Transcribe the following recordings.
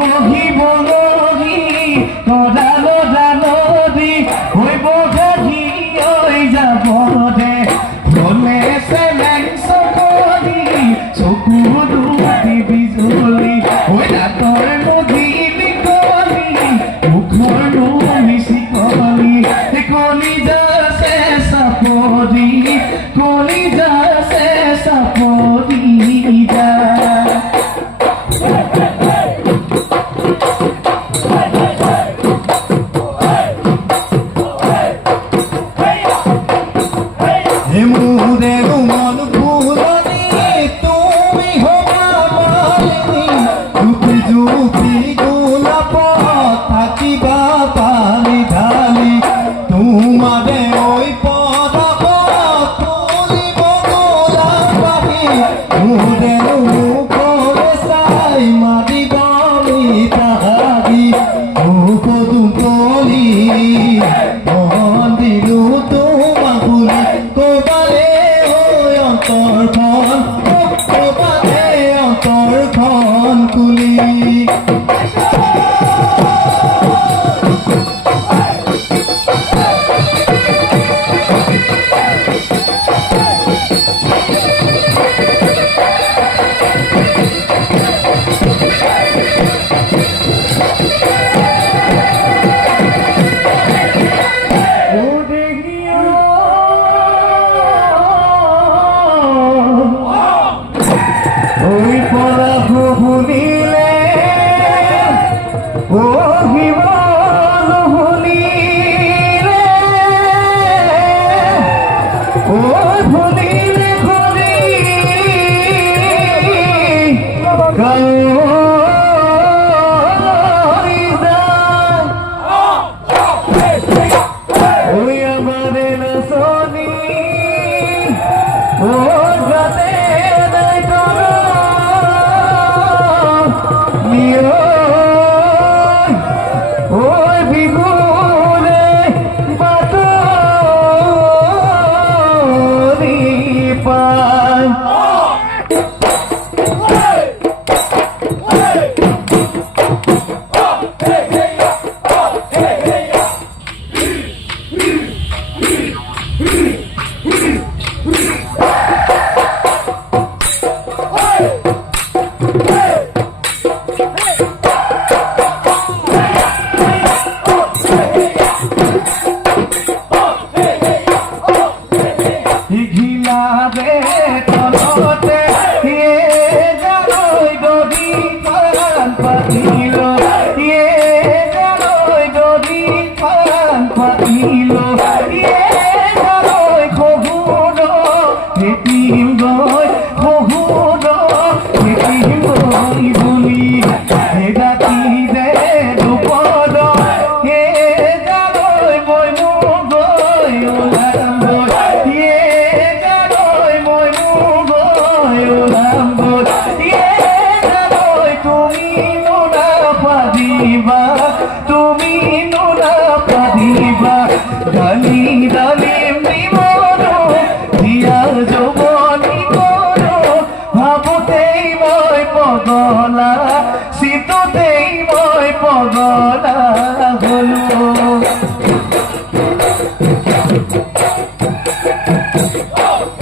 মহিব নদী নদালো জানদী হইব গাধী ওই যাব দে হলে চেলেং চকলি চকু দুটি বিজুলি ওই দাঁতৰ নদী বিকলি মুখৰ নুমি চিকলি কলিজা সে চাপৰি কলিজা সে চাপৰি যা মুদে মন ফুলনি তুমি হবা মালিনী জুপি জুপি গোলাপ থাকিবা পালি ঢালি তোমারে ওই পদক তুলিব গোলাপ পাহি মুদে মুখরে চাই মাতিব মিঠাহারি মুখ দুপলি মন দিলো তোমাক বুলি কবালে ওই অন্তৰখন কবালে অন্তৰখন কুলি ওই পলাশ ভুলিলে ও হিমল ভুলিলে ও ভুলিলে ভুলি ওই আমারে নাচনি ও গাতে নাই তোরা ওই বিগুনে বাতরি পায় তলতে জানৈ দদি পান পাতিল জানৈ দদি পান পাতিল জানৈ খহুদ ভেটিম গৈ খহুদ ভেটিম গৈ বুলি ৰাতি দে দুপদ জানৈ মই মোৰ গৈ ওলাম তুমি নোনা পাদিবা ডালি ডালি নিমন দিয়া যৌবনী করো ভাবতেই মই পগলা শীততেই মই পগলা হলো Oh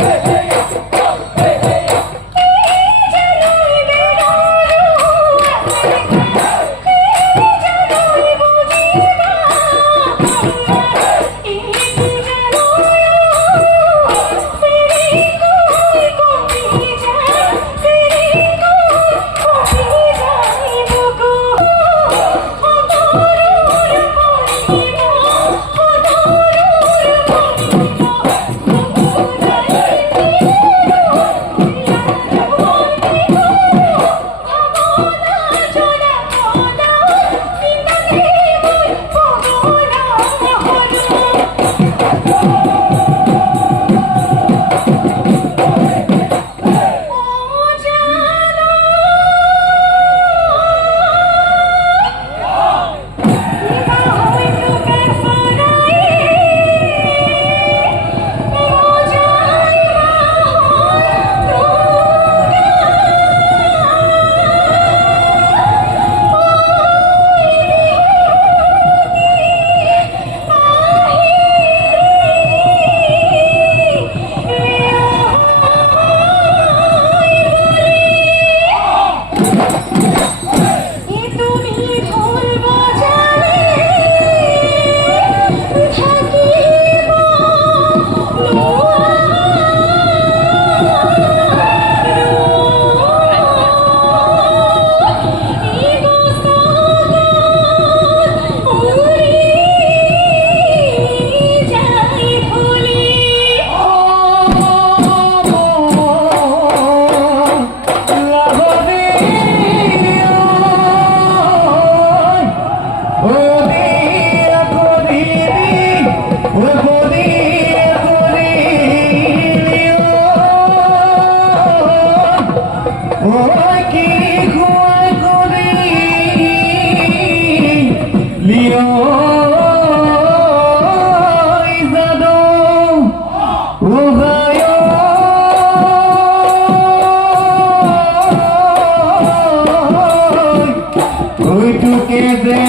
কেঁদে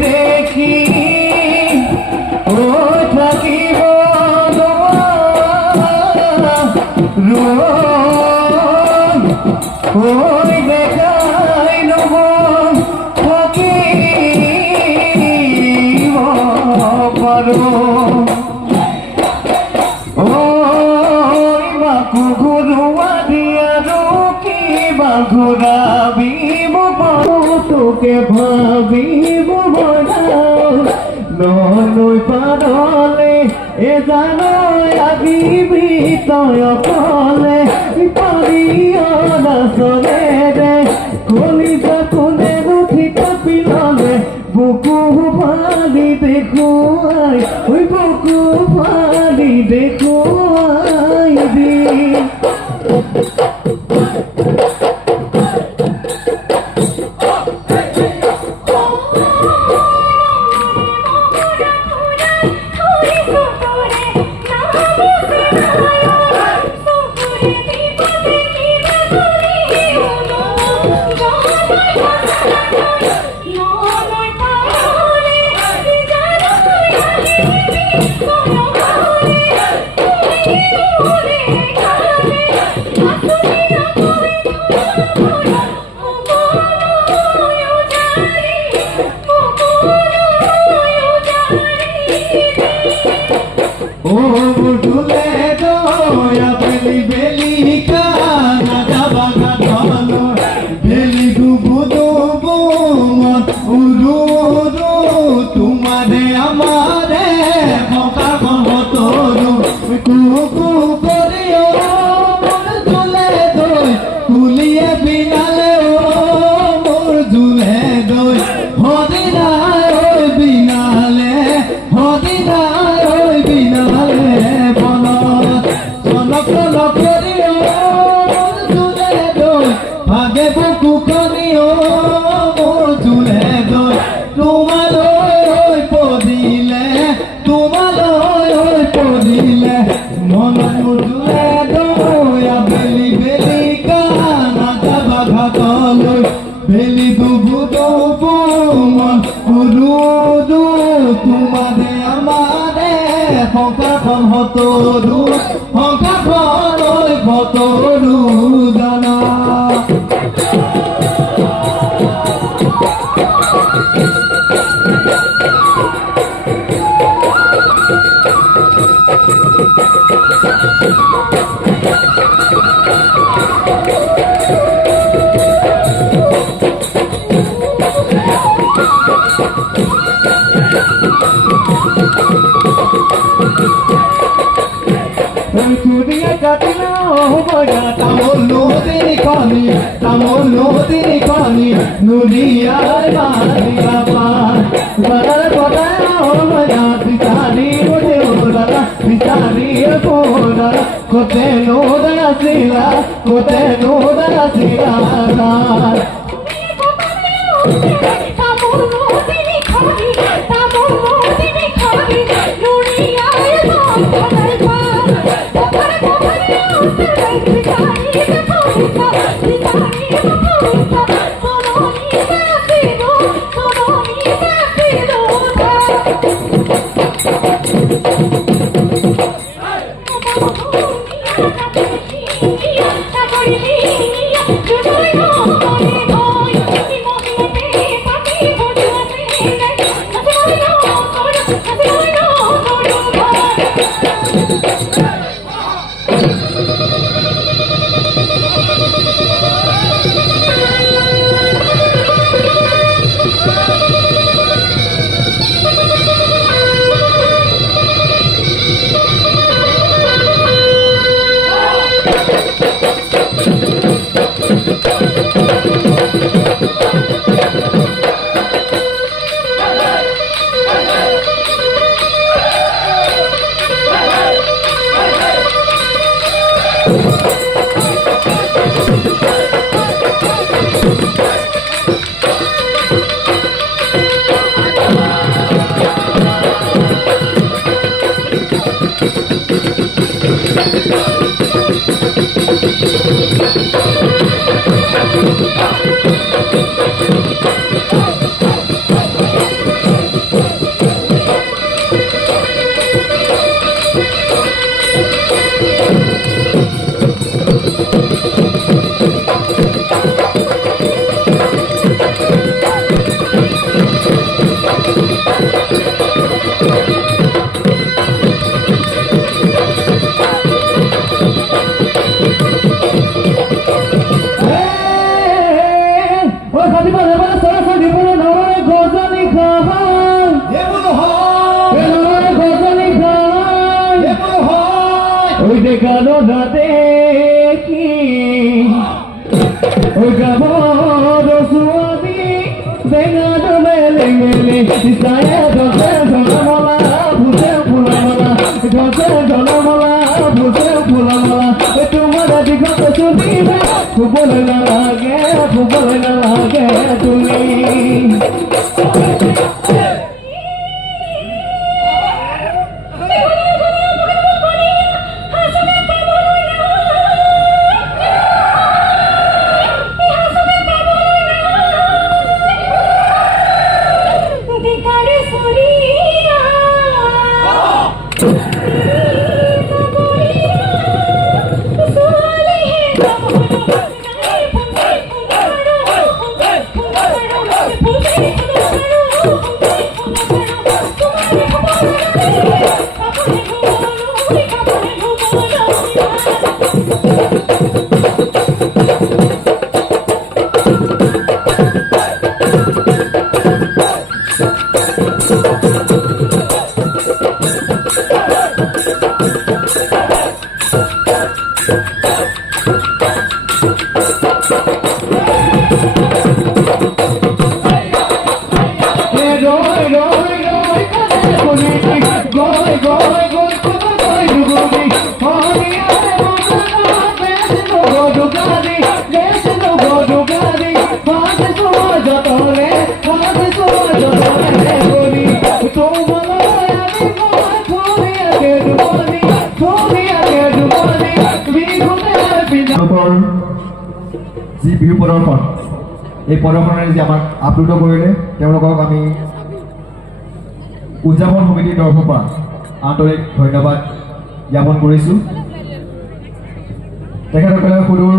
দেখি ও থাকিব ওই দেখাই নব থাকিব পারো ওই বাকু ঘুরুয়া দিয়া রুকিবা ঘুরাবিব পারো তোকে ভাবিব নই পারলে এ জানো আগিবি তয় কলে পারিও না চলে রে কলিজা কোনে রুঠি কাপিললে বুকু ফালি দেখুয়াই ওই বুকু ফালি দেখুয়াই দি ও বুঝলে দয়া বেলি বেলি কানা দাবাগা ধলো বেলি ডুবু ডুবু উরু উরু তোমারে আমারে মকা গহতরু কুকু করিও মোর ঝুলে দই কুলিয়ে বিনালে ও মোর ঝুলে দই হদিনা ওই বিনালে হদিনা ওই বিনালে বলো চলক চলক করিও মোর ঝুলে দই ভাগে বুকু করিও মোর ঝুলে দই তোমার ওই পদিলে তোমার ওই পদিলে মন ঝুলে দয়া বেলি বেলি কানা যাবা ঘাতলৈ বেলি ডুবু ডুবু মন উরু তোমারে আমারে সংসাৰখন হতৰু সংসাৰখন ঐ ভতৰু জানা Kuria katina hoya tamolu kani nuria maria pa barar kota hoya bitari ode odara bitari odara kote no dara sila Oh, খাতি পালে পালে সরা সাদি পরে নয় গজনি খায় এগুলো হয় নয় গজনি খায় এগুলো হয় ওই দেখানো না দেখি ওই গাবর সুয়াদি দেখানো মেলে মেলে সায়া দশে জনমলা বুঝে ফুলামলা দশে জনমলা বুঝে ফুলামলা তোমার দিগত চলিবে খুবল না লাগে তুমি যি বিহু প্ৰদৰ্শন এই প্ৰদৰ্শনেৰে যে আমাক আপ্লুত কৰিলে তেওঁলোকক আমি উদযাপন সমিতিৰ তৰফৰ পৰা আন্তৰিক ধন্যবাদ জ্ঞাপন কৰিছোঁ। তেখেতসকলে সুদূৰ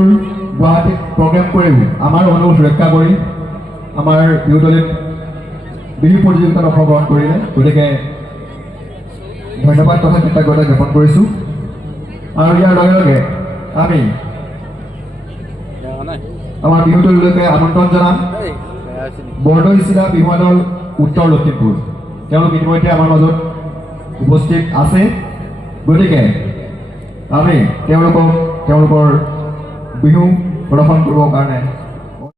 গুৱাহাটীত প্ৰগ্ৰেম কৰিও আমাৰ অনুৰোধ ৰক্ষা কৰি আমাৰ বিহুতলীত বিহু প্ৰতিযোগিতাত অংশগ্ৰহণ কৰিলে, গতিকে ধন্যবাদ তথা কৃতজ্ঞতা জ্ঞাপন কৰিছোঁ। আৰু ইয়াৰ লগে লগে আমি আমাৰ বিহুতলীলৈকে আমন্ত্ৰণ জনাম বৰদৈ জিলা বিহুৱা দল উত্তৰ লখিমপুৰ। তেওঁলোক ইতিমধ্যে আমাৰ মাজত উপস্থিত আছে, গতিকে আমি তেওঁলোকৰ বিহু প্ৰদৰ্শন কৰিবৰ কাৰণে